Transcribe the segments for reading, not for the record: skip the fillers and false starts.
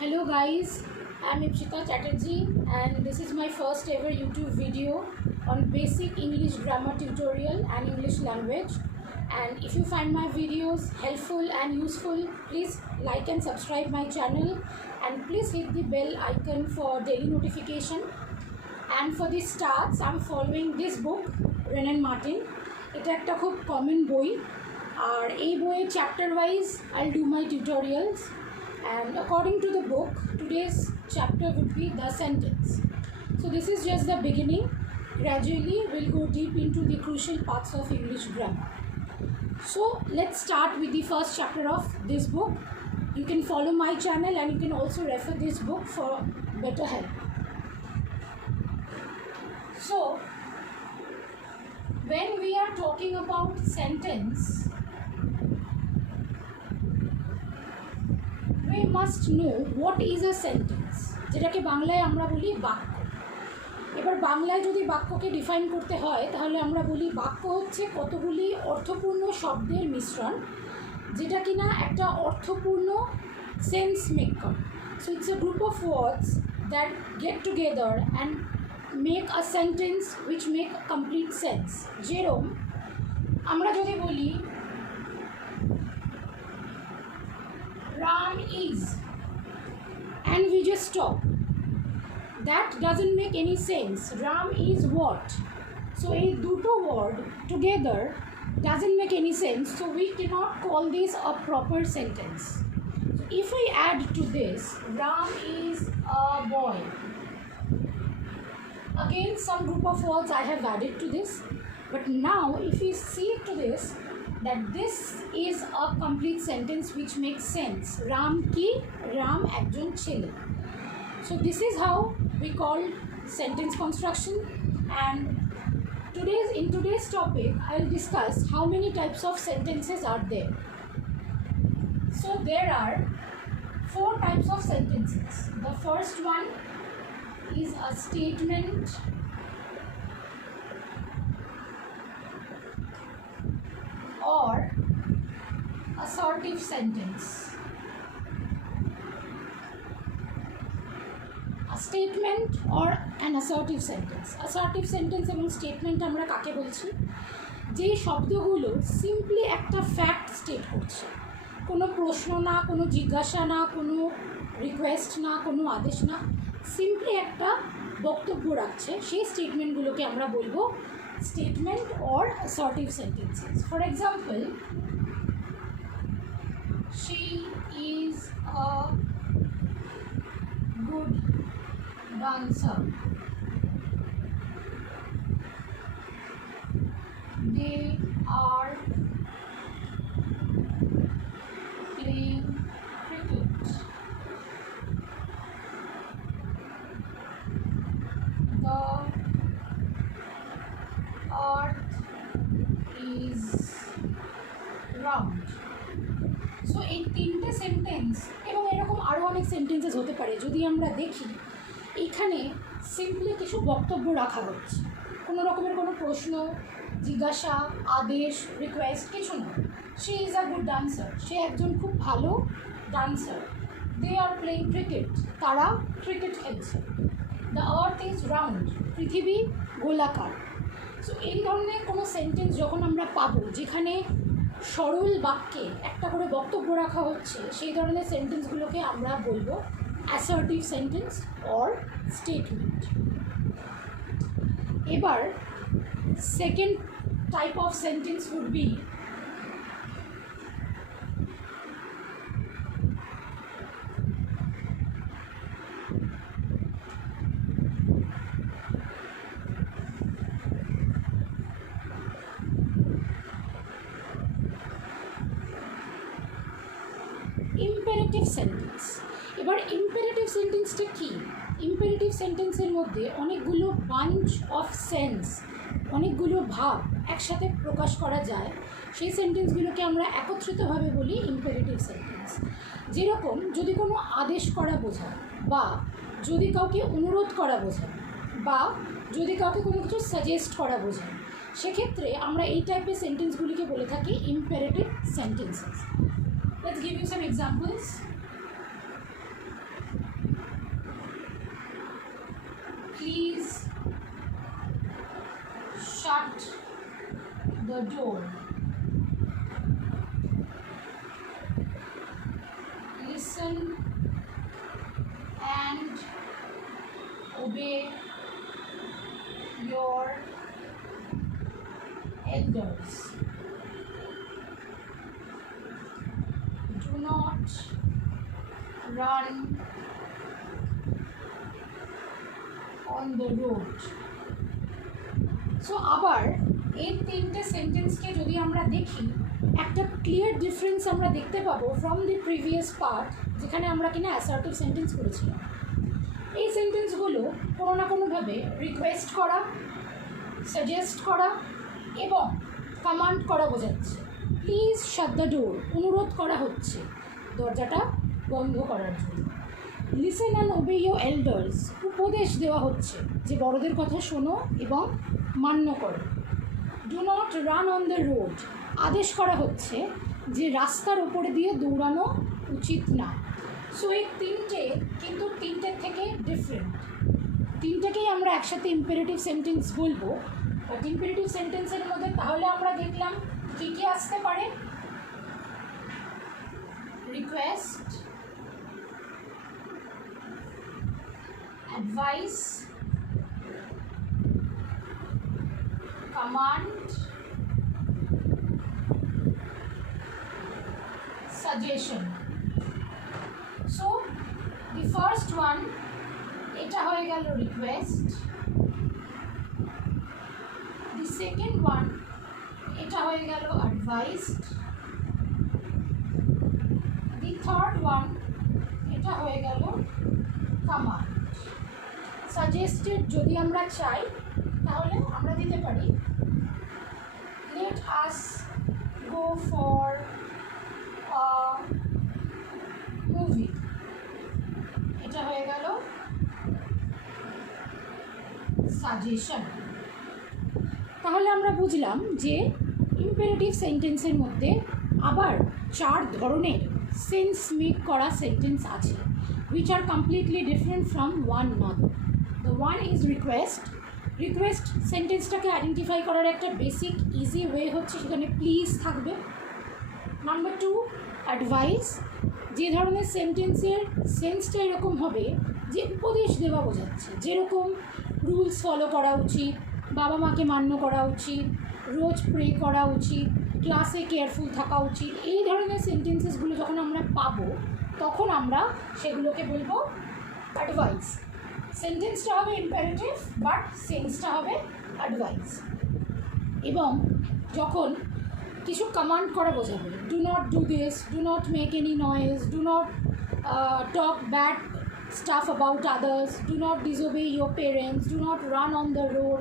Hello guys, I'm Ipshita Chatterjee and this is my first ever YouTube video on basic English grammar tutorial and English language. And if you find my videos helpful and useful, please like and subscribe my channel and please hit the bell icon for daily notification. And for the starts, I'm following this book, Wren and Martin. এটা একটা খুব common বই আর এই বইয়ে chapter wise I'll do my tutorials. And according to the book, today's chapter would be the sentence. So this is just the beginning. Gradually, we'll go deep into the crucial parts of English grammar. So let's start with the first chapter of this book. You can follow my channel and you can also refer this book for better help. So, when we are talking about sentence, we must know what is a sentence. যেটাকে বাংলায় আমরা বলি বাক্য। এবার বাংলায় যদি বাক্যকে define করতে হয় তাহলে আমরা বলি বাক্য হচ্ছে কতগুলি অর্থপূর্ণ শব্দের মিশ্রণ যেটা কিনা একটা অর্থপূর্ণ সেন্স মেক করে। So it's a group of words that get together and make a sentence which make complete sense. যেরকম আমরা যদি বলি Ram is, and we just stop. That doesn't make any sense. Ram is what? So a duto word together doesn't make any sense. So we cannot call this a proper sentence. So if I add to this, Ram is a boy. Again, some group of words I have added to this. But now, if we see to this, that this is a complete sentence which makes sense. Ram ki Ram ekjon chele. So this is how we call sentence construction, and in today's topic I will discuss how many types of sentences are there. So there are 4 types of sentences. The first one is a statement, or assertive sentence. A statement or an assertive sentence. Assertive sentence এবং statement আমরা কাকে বলছি? যে শব্দগুলো simply একটা fact state করছে, কোনো প্রশ্ন না, কোনো জিজ্ঞাসা না, কোনো রিকোয়েস্ট না, কোনো আদেশ না, সিম্পলি একটা বক্তব্য রাখছে, সেই স্টেটমেন্টগুলোকে আমরা বলবো statement or assertive sentences. For example, she is a good dancer. They are playing cricket. The earth is round. So এই 3টে সেন্টেন্স এবং এরকম আরও অনেক সেন্টেন্সেস হতে পারে। যদি আমরা দেখি এইখানে সিম্পলি কিছু বক্তব্য রাখা হচ্ছে, কোনো রকমের কোনো প্রশ্ন, জিজ্ঞাসা, আদেশ, রিকোয়েস্ট কিছু না। She is a good dancer, সে একজন খুব ভালো dancer. They are playing cricket, তারা ক্রিকেট খেলছে। দ্য আর্থ ইজ রাউন্ড, পৃথিবী গোলাকার। সো এই ধরনের কোনো সেন্টেন্স যখন আমরা পাবো যেখানে সরল বাক্যে একটা করে বক্তব্য রাখা হচ্ছে, সেই ধরনের সেন্টেন্সগুলোকে আমরা বলবো অ্যাসার্টিভ সেন্টেন্স অর স্টেটমেন্ট। এবার second type of sentence would be imperative sentence. এবার ইম্পেরেটিভ সেন্টেন্সটা কী? ইম্পেরেটিভ সেন্টেন্সের মধ্যে অনেকগুলো বাঞ্চ অফ সেন্স, অনেকগুলো ভাব একসাথে প্রকাশ করা যায়, সেই সেন্টেন্সগুলোকে আমরা একত্রিতভাবে বলি ইম্পেরেটিভ সেন্টেন্স। যেরকম যদি কোনো আদেশ করা বোঝায়, বা যদি কাউকে অনুরোধ করা বোঝায়, বা যদি কাউকে কোনো কিছু সাজেস্ট করা বোঝায়, সেক্ষেত্রে আমরা এই টাইপের সেন্টেন্সগুলিকে বলে থাকি imperative sentences. Let's give you some examples. the door. Listen and obey your elders. Do not run on the road. So আবার এই তিনটে সেন্টেন্সকে যদি আমরা দেখি, একটা ক্লিয়ার ডিফারেন্স আমরা দেখতে পাবো ফ্রম দি প্রিভিয়াস পার্ট, যেখানে আমরা কিনা অ্যাসার্টিভ সেন্টেন্স করেছিলাম। এই সেন্টেন্সগুলো কোনো না কোনোভাবে রিকোয়েস্ট করা, সাজেস্ট করা এবং কমান্ড করা বোঝাচ্ছে। প্লিজ শাট দ্য ডোর, অনুরোধ করা হচ্ছে দরজাটা বন্ধ করার জন্য। Listen and obey your elders, উপদেশ দেওয়া হচ্ছে যে বড়দের কথা শোনো এবং মান্য করো। Do not run on the road, আদেশ করা হচ্ছে যে রাস্তার ওপরে দিয়ে দৌড়ানো উচিত না। সো এই তিনটে কিন্তু তিনটের থেকে ডিফারেন্ট। তিনটেকেই আমরা একসাথে ইম্পারেটিভ সেন্টেন্স বলবো, বাট ইম্পারেটিভ সেন্টেন্সের মধ্যে তাহলে আমরা দেখলাম কী কী আসতে পারে। Request, advice, command, suggestion. So the first one এটা হয়ে গেল request, the second one এটা হয়ে গেল advised, the third one এটা হয়ে গেল command. সাজেস্টেড যদি আমরা চাই তাহলে আমরা দিতে পারি let us go for a movie, এটা হয়ে গেল সাজেশন। তাহলে আমরা বুঝলাম যে ইম্পারেটিভ সেন্টেন্সের মধ্যে আবার 4 ধরনের সেন্স মেক করা সেন্টেন্স আছে, which are completely different from one another. The one is request. Request সেন্টেন্সটাকে আইডেন্টিফাই করার একটা বেসিক ইজি ওয়ে হচ্ছে সেখানে প্লিজ থাকবে। নাম্বার 2 অ্যাডভাইস, যে ধরনের সেন্টেন্সের সেন্সটা এরকম হবে যে উপদেশ দেওয়া বোঝাচ্ছে, যেরকম রুলস ফলো করা উচিত, বাবা মাকে মান্য করা উচিত, রোজ প্রে করা উচিত, ক্লাসে কেয়ারফুল থাকা উচিত। এই ধরনের সেন্টেন্সেসগুলো যখন আমরা পাবো তখন আমরা সেগুলোকে বলবো অ্যাডভাইস। সেন্টেন্সটা হবে ইম্পারেটিভ বাট সেন্সটা হবে অ্যাডভাইস। এবং যখন কিছু কমান্ড করা বোঝাবে, do not do this, do not make any noise, do not talk bad stuff about others, do not disobey your parents, do not run on the road,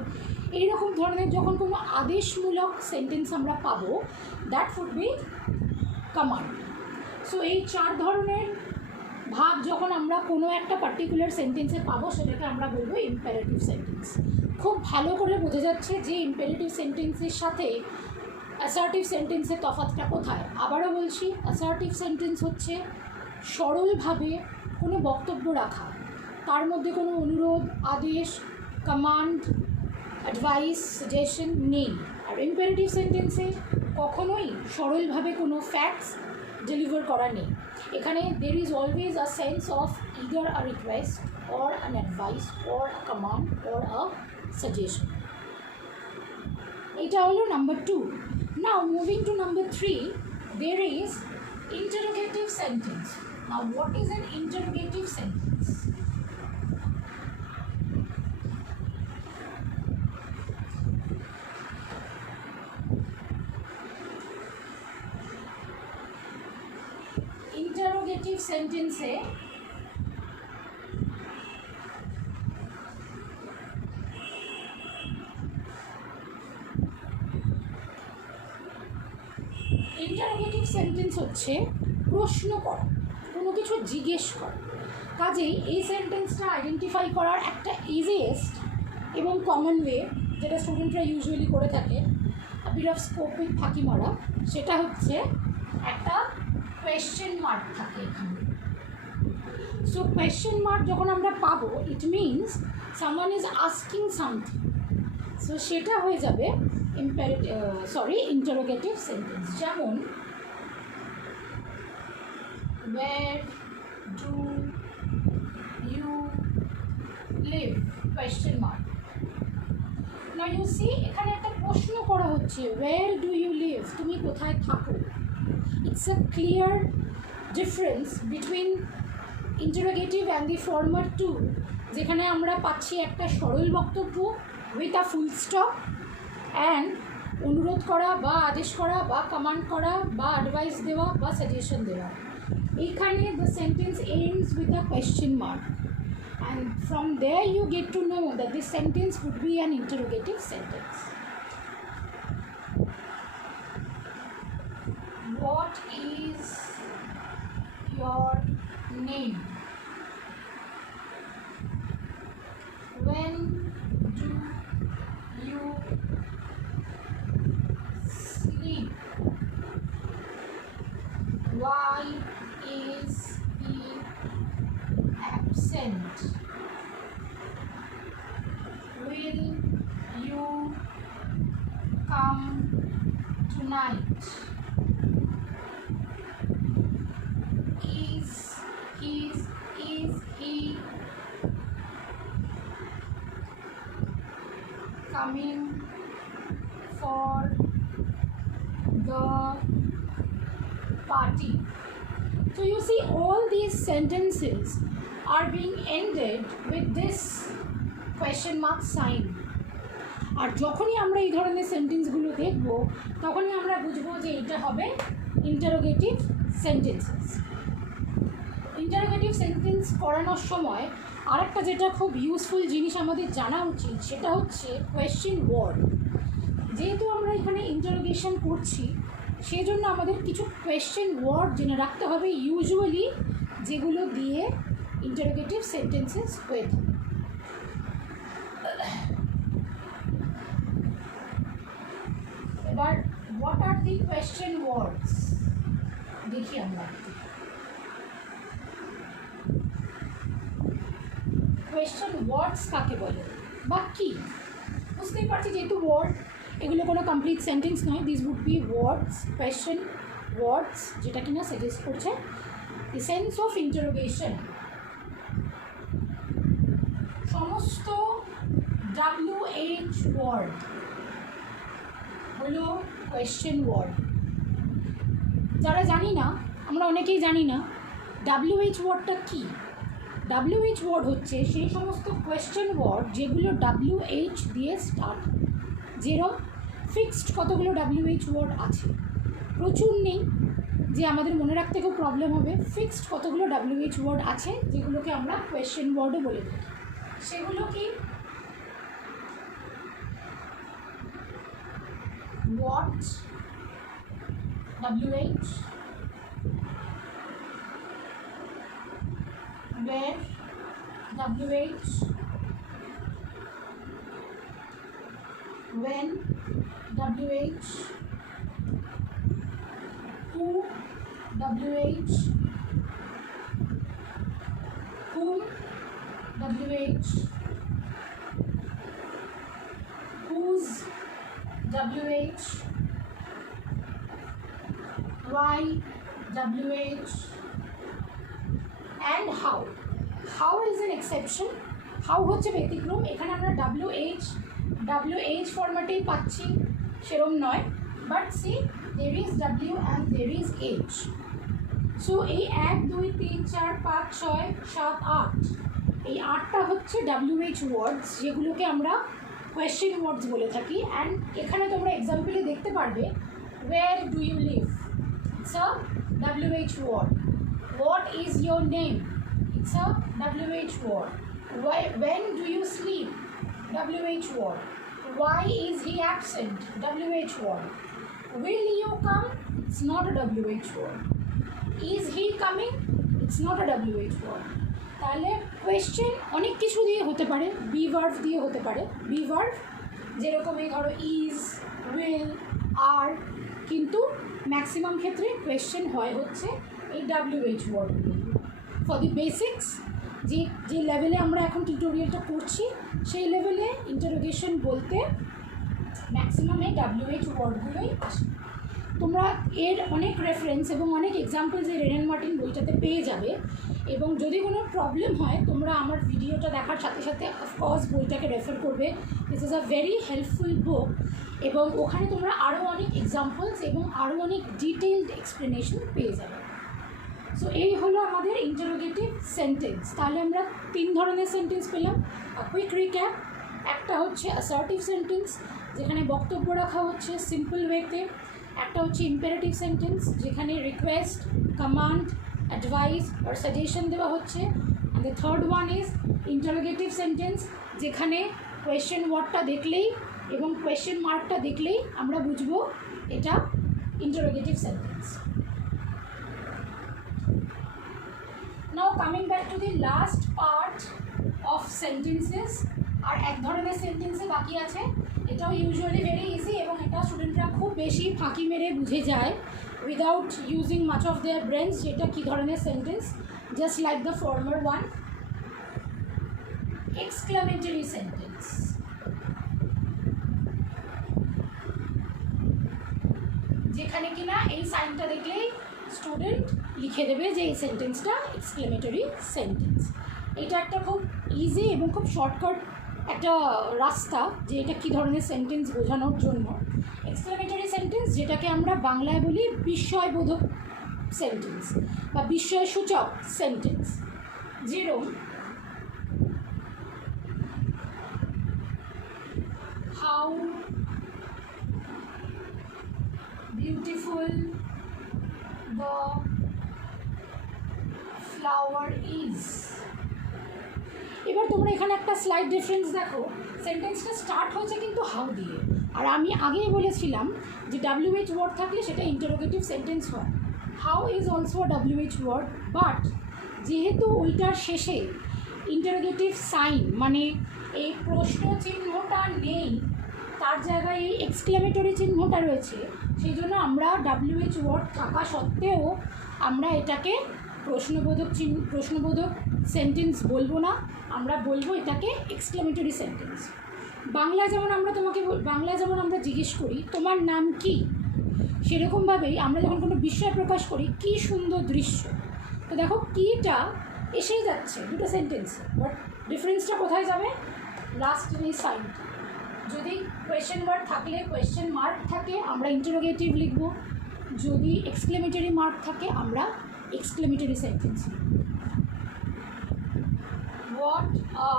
এইরকম ধরনের যখন কোনো আদেশমূলক সেন্টেন্স আমরা পাবো, that would be command. So এই 4 ধরনের ভাব যখন আমরা কোনো একটা পার্টিকুলার সেন্টেন্সে পাবো সেটাকে আমরা বলবো ইম্পারেটিভ সেন্টেন্স। খুব ভালো করে বোঝা যাচ্ছে যে ইম্পারেটিভ সেন্টেন্সের সাথে অ্যাসার্টিভ সেন্টেন্সের তফাৎটা কোথায়। আবারও বলছি, অ্যাসার্টিভ সেন্টেন্স হচ্ছে সরলভাবে কোনো বক্তব্য রাখা, তার মধ্যে কোনো অনুরোধ, আদেশ, কমান্ড, অ্যাডভাইস, সাজেশন নেই। আর ইম্পারেটিভ সেন্টেন্সে কখনোই সরলভাবে কোনো ফ্যাক্টস ডেলিভার করা নেই। এখানে there is always a sense of either a request or an advice or a command or a suggestion. এটা হলো number 2। Now moving to number 3, there is interrogative sentence. Now what is an interrogative sentence? Interrogative সেন্টেন্সে interrogative sentence হচ্ছে প্রশ্ন করা, কোনো কিছু জিজ্ঞেস করা। কাজেই এই সেন্টেন্সটা আইডেন্টিফাই করার একটা ইজিয়েস্ট এবং কমন ওয়ে, যেটা স্টুডেন্টরা ইউজুয়ালি করে থাকে বিট অফ স্কোপ উইথ ফাঁকি মারা, সেটা হচ্ছে একটা কোয়েশ্চেন মার্ক থাকে এখানে। সো কোয়েশ্চেন মার্ক যখন আমরা পাবো, it means someone is asking something. So সেটা হয়ে যাবে ইন্টারোগেটিভ সেন্টেন্স। যেমন where do you live question mark. Now you see এখানে একটা প্রশ্ন করা হচ্ছে, where do you live, তুমি কোথায় থাকো। It's a clear difference between interrogative and the former two, যেখানে আমরা পাচ্ছি একটা সরল বক্তব্য with a full stop and অনুরোধ করা বা আদেশ করা বা কমান্ড করা বা অ্যাডভাইস দেওয়া বা সাজেশন দেওয়া। এইখানে the sentence ends with a question mark, and from there you get to know that this sentence would be an interrogative sentence. What is your name? When do you sleep? Why is he absent? Will you come tonight? Is he coming for the party? So you see, all these sentences are being ended with this question mark sign. আর যখনই আমরা এই ধরনের সেন্টেন্সগুলো দেখব তখনই আমরা বুঝবো যে এটা হবে ইন্টারোগেটিভ সেন্টেন্সেস। ইন্টারোগেটিভ সেন্টেন্স করানোর সময় আরেকটা যেটা খুব ইউজফুল জিনিস আমাদের জানা উচিত সেটা হচ্ছে কোয়েশ্চেন ওয়ার্ড। যেহেতু আমরা এখানে ইন্টারোগেশন করছি সেই জন্য আমাদের কিছু কোয়েশ্চেন ওয়ার্ড জেনে রাখতে হবে, ইউজুয়ালি যেগুলো দিয়ে ইন্টারোগেটিভ সেন্টেন্সেস হয়ে থাকে। এবার হোয়াট আর দি কোয়েশ্চেন ওয়ার্ডস দেখি আমরা। কোয়েশ্চেন ওয়ার্ডস কাকে বলে বা কী বুঝতেই পারছি, যেহেতু ওয়ার্ড এগুলো কোনো কমপ্লিট সেন্টেন্স নয়, this would be words, question words, যেটা কিনা সাজেস্ট করছে দি সেন্স অফ ইন্টারোগেশন। সমস্ত WH ওয়ার্ড হলো কোয়েশ্চেন ওয়ার্ড। যারা জানি না, আমরা অনেকেই জানি না WH ওয়ার্ডটা কী। WH ওয়ার্ড হচ্ছে সেই সমস্ত কোয়েশ্চেন ওয়ার্ড যেগুলো WH দিয়ে স্টার্ট, যেরকম ফিক্সড কতগুলো WH ওয়ার্ড আছে, প্রচুর নেই যে আমাদের মনে রাখতে খুব প্রবলেম হবে। ফিক্সড কতগুলো WH ওয়ার্ড আছে যেগুলোকে আমরা কোয়েশ্চেন ওয়ার্ডও বলে থাকি। সেগুলো কি? what, WH, where, WH, when, WH, who, WH, whom, WH, whose, WH, why, WH, and how. How is an exception. How হচ্ছে ব্যতিক্রম। এখানে আমরা WH ফরম্যাটেই পাচ্ছি সেরকম নয়, but see there is W and there is H. So এই 1 2 3 4 5 6 7 8 এই 8টা হচ্ছে WH ওয়ার্ডস যেগুলোকে আমরা কোয়েশ্চেন ওয়ার্ডস বলে থাকি। অ্যান্ড এখানে তোমরা এক্সাম্পলে দেখতে পারবে where do you live, it's a WH word. What is your name, it's a WH word. When do you sleep, WH word. Why is he absent, WH word. Will you come, it's not a WH word. Is he coming, it's not a WH word. তাহলে question অনেক কিছু দিয়ে হতে পারে, be verb দিয়ে হতে পারে। Be verb যেরকম এই ধরো ইজ, উইল, আর, কিন্তু ম্যাক্সিমাম ক্ষেত্রে কোয়েশ্চেন হয় হচ্ছে এই WH ওয়ার্ডগুলো। ফর দি বেসিক্স যে লেভেলে আমরা এখন টিউটোরিয়ালটা করছি সেই লেভেলে ইন্টারোগেশন বলতে ম্যাক্সিমাম এই WH ওয়ার্ডগুলোই আসে। তোমরা এর অনেক রেফারেন্স এবং অনেক এক্সাম্পলস এই রেনেন মার্টিন বইটাতে পেয়ে যাবে। এবং যদি কোনো প্রবলেম হয় তোমরা আমার ভিডিওটা দেখার সাথে সাথে অফকোর্স বইটাকে রেফার করবে। This is a very helpful book এবং ওখানে তোমরা আরও অনেক এক্সাম্পলস এবং আরও অনেক ডিটেইলড এক্সপ্লেনেশন পেয়ে যাবে। সো এই হলো আমাদের ইন্টারোগেটিভ সেন্টেন্স। তাহলে আমরা 3 ধরনের সেন্টেন্স পেলাম। কুইক রিক্যাপ, একটা হচ্ছে অ্যাসার্টিভ সেন্টেন্স যেখানে বক্তব্য রাখা হচ্ছে সিম্পল ওয়েতে, একটা হচ্ছে ইম্পারেটিভ সেন্টেন্স যেখানে রিকোয়েস্ট, কমান্ড, অ্যাডভাইস আর সাজেশন দেওয়া হচ্ছে। And the third one is interrogative sentence যেখানে কোয়েশ্চেন ওয়ার্ডটা দেখলেই এবং কোয়েশ্চেন মার্কটা দেখলেই আমরা বুঝবো এটা interrogative sentence. Now coming back to the last part of sentences, আর এক ধরনের সেন্টেন্সে বাকি আছে, এটাও ইউজুয়ালি ভেরি ইজি এবং এটা স্টুডেন্টরা খুব বেশি ফাঁকি মেরে বুঝে যায় without using much of their brains. যেটা কী ধরনের sentence, just like the former one, exclamatory sentence. যেখানে কিনা এই সাইনটা দেখলেই স্টুডেন্ট লিখে দেবে যে এই সেন্টেন্সটা এক্সক্লেমেটরি সেন্টেন্স। এটা একটা খুব ইজি এবং খুব শর্টকাট একটা রাস্তা যে এটা কী ধরনের সেন্টেন্স বোঝানোর জন্য। এক্সক্লেমেটরি সেন্টেন্স যেটাকে আমরা বাংলায় বলি বিস্ময়বোধক সেন্টেন্স বা বিস্ময়সূচক সেন্টেন্স। যেরকম how beautiful the flower is। এবার তোমরা এখানে একটা স্লাইড ডিফারেন্স দেখো, সেন্টেন্সটা স্টার্ট হয়েছে কিন্তু হাউ দিয়ে, আর আমি আগেই বলেছিলাম যে WH ওয়ার্ড থাকলে সেটা ইন্টারোগেটিভ সেন্টেন্স হয়। How is also WH word, but যেহেতু ওইটার শেষে ইন্টারোগেটিভ সাইন মানে এই প্রশ্ন চিহ্নটা নেই, তার জায়গায় এই এক্সক্লেমেটরি চিহ্নটা রয়েছে, সেই জন্য আমরা WH ওয়ার্ড থাকা সত্ত্বেও আমরা এটাকে প্রশ্নবোধক সেন্টেন্স বলবো না, আমরা বলবো এটাকে এক্সক্লেমেটরি সেন্টেন্স। বাংলায় যেমন আমরা জিজ্ঞেস করি তোমার নাম কি, সেরকমভাবেই আমরা যখন কোনো বিস্ময় প্রকাশ করি কী সুন্দর দৃশ্য, তো দেখো কীটা এসেই যাচ্ছে দুটো সেন্টেন্সে, বাট ডিফারেন্সটা কোথায় যাবে, লাস্ট এই সাইনটা। যদি কোয়েশ্চেন ওয়ার্ড থাকলে কোয়েশ্চেন মার্ক থাকে আমরা ইন্টারোগেটিভ লিখব, যদি এক্সক্লেমেটরি মার্ক থাকে আমরা এক্সক্লেমেটরি সেন্টেন্স লিখব। What a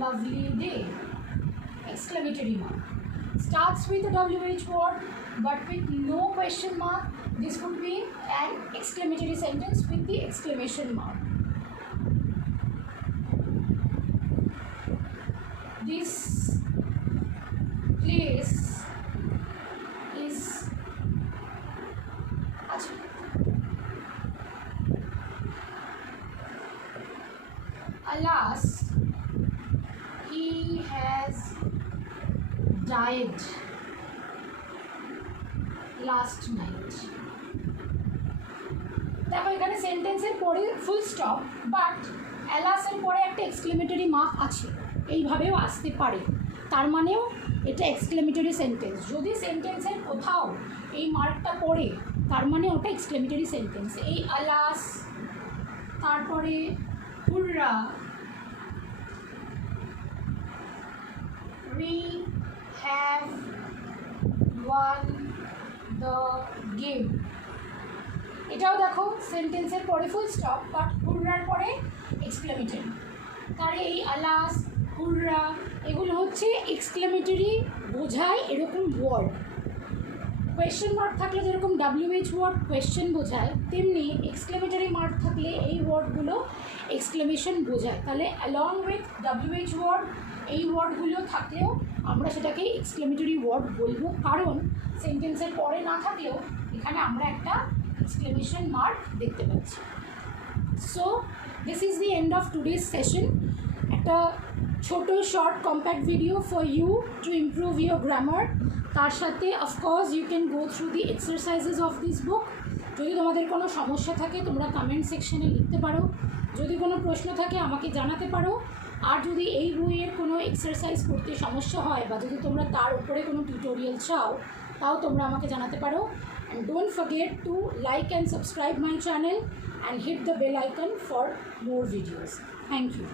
lovely day, exclamatory mark. Starts with a WH word but with no question mark, this would be an exclamatory sentence with the exclamation mark. This place is alas he has died last night। দেখো এখানে সেন্টেন্সের পরে full stop, but অ্যালাসের পরে একটা exclamatory mark আছে, এইভাবেও আসতে পারে, তার মানেও এটা এক্সক্লেমেটরি সেন্টেন্স। যদি সেন্টেন্সের কোথাও এই মার্কটা পড়ে তার মানে ওটা এক্সক্লেমেটরি সেন্টেন্স। এই আলাস, তারপরে হুররা, we have won the game, এটাও দেখো সেন্টেন্সের পরে ফুল স্টপ বাট হুররার পরে এক্সক্লেমেটরি। তাহলে এই আলাস, হুররা এগুলো হচ্ছে এক্সক্লেমেটরি বোঝায় এরকম ওয়ার্ড। কোয়েশ্চেন মার্ক থাকলে যেরকম WH ওয়ার্ড কোয়েশ্চেন বোঝায়, তেমনি এক্সক্লেমেটরি মার্ক থাকলে এই ওয়ার্ডগুলো এক্সক্লেমেশন বোঝায়। তাহলে অ্যালং উইথ WH ওয়ার্ড এই ওয়ার্ডগুলো থাকলেও আমরা সেটাকে এক্সক্লেমেটরি ওয়ার্ড বলবো, কারণ সেন্টেন্সের পরে না থাকলেও এখানে আমরা একটা এক্সক্লেমেশন মার্ক দেখতে পাচ্ছি। So this is the end of today's session. একটা ছোটো short compact video for you to improve your grammar. তার সাথে of course you can go through the exercises of this book. যদি তোমাদের কোনো সমস্যা থাকে তোমরা কমেন্ট সেকশনে লিখতে পারো, যদি কোনো প্রশ্ন থাকে আমাকে জানাতে পারো। আর যদি এই বইয়ের কোনো এক্সারসাইজ করতে সমস্যা হয় বা যদি তোমরা তার উপরে কোনো টিউটোরিয়াল চাও, তাও তোমরা আমাকে জানাতে পারো। And don't forget to like and subscribe my channel and hit the bell icon for more videos. Thank you.